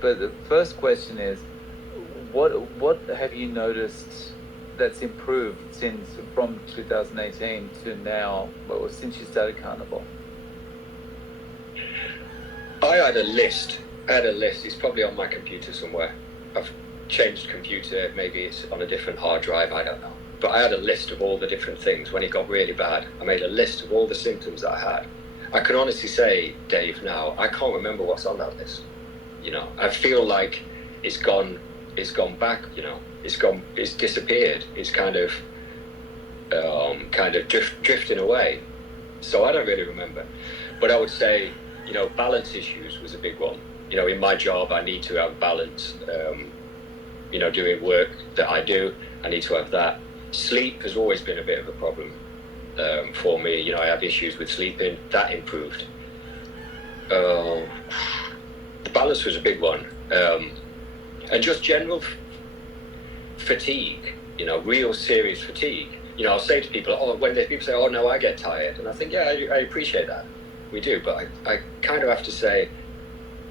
But the first question is, what have you noticed that's improved since from 2018 to now, well, since you started carnivore? I had a list. It's probably on my computer somewhere. I've changed computer. Maybe it's on a different hard drive. I don't know. But I had a list of all the different things. When it got really bad, I made a list of all the symptoms that I had. I can honestly say, Dave, now I can't remember what's on that list. You know, I feel like it's gone back. You know, it's disappeared. It's kind of drifting away. So I don't really remember. But I would say, you know, balance issues was a big one. You know, in my job, I need to have balance. You know, doing work that I do, I need to have that. Sleep has always been a bit of a problem for me. You know, I have issues with sleeping. That improved. The balance was a big one. And just general fatigue, you know, real serious fatigue. You know, I'll say to people, when people say, oh, no, I get tired. And I think, yeah, I appreciate that. We do. But I kind of have to say,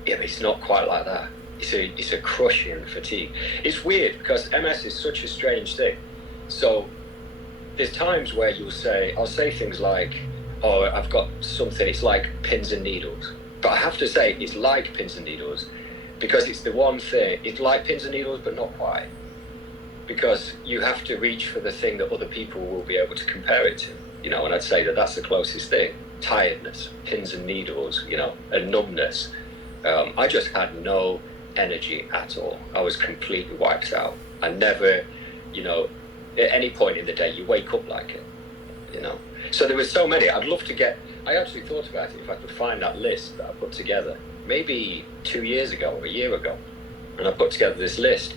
yeah, but it's not quite like that. It's a crushing fatigue. It's weird because MS is such a strange thing. So there's times where I'll say things like, oh, I've got something, it's like pins and needles. But I have to say it's like pins and needles because it's the one thing, it's like pins and needles, but not quite. Because you have to reach for the thing that other people will be able to compare it to, you know, and I'd say that that's the closest thing. Tiredness, pins and needles, you know, and numbness. I just had no energy at all. I was completely wiped out. I never, you know, at any point in the day you wake up like it, you know. So there were so many. I actually thought about it if I could find that list that I put together maybe 2 years ago or a year ago, and I put together this list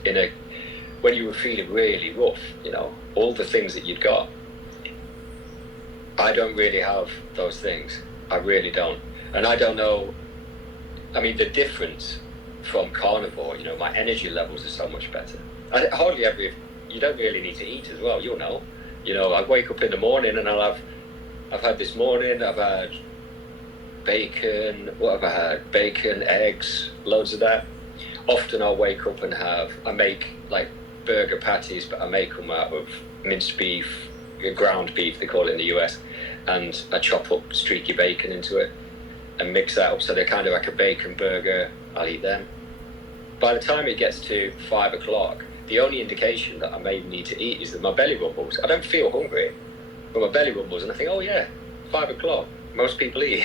when you were feeling really rough, you know, all the things that you'd got. I don't really have those things. I really don't. And I don't know, I mean, the difference from carnivore, you know, my energy levels are so much better. You don't really need to eat as well, you'll know. You know, I wake up in the morning and I've had this morning, I've had bacon, what have I had? Bacon, eggs, loads of that. Often I'll wake up and I make like burger patties, but I make them out of minced beef, ground beef, they call it in the US, and I chop up streaky bacon into it and mix that up so they're kind of like a bacon burger. I'll eat them. By the time it gets to 5 o'clock, the only indication that I may need to eat is that my belly rumbles. I don't feel hungry, but my belly rumbles, and I think, oh yeah, 5 o'clock, most people eat.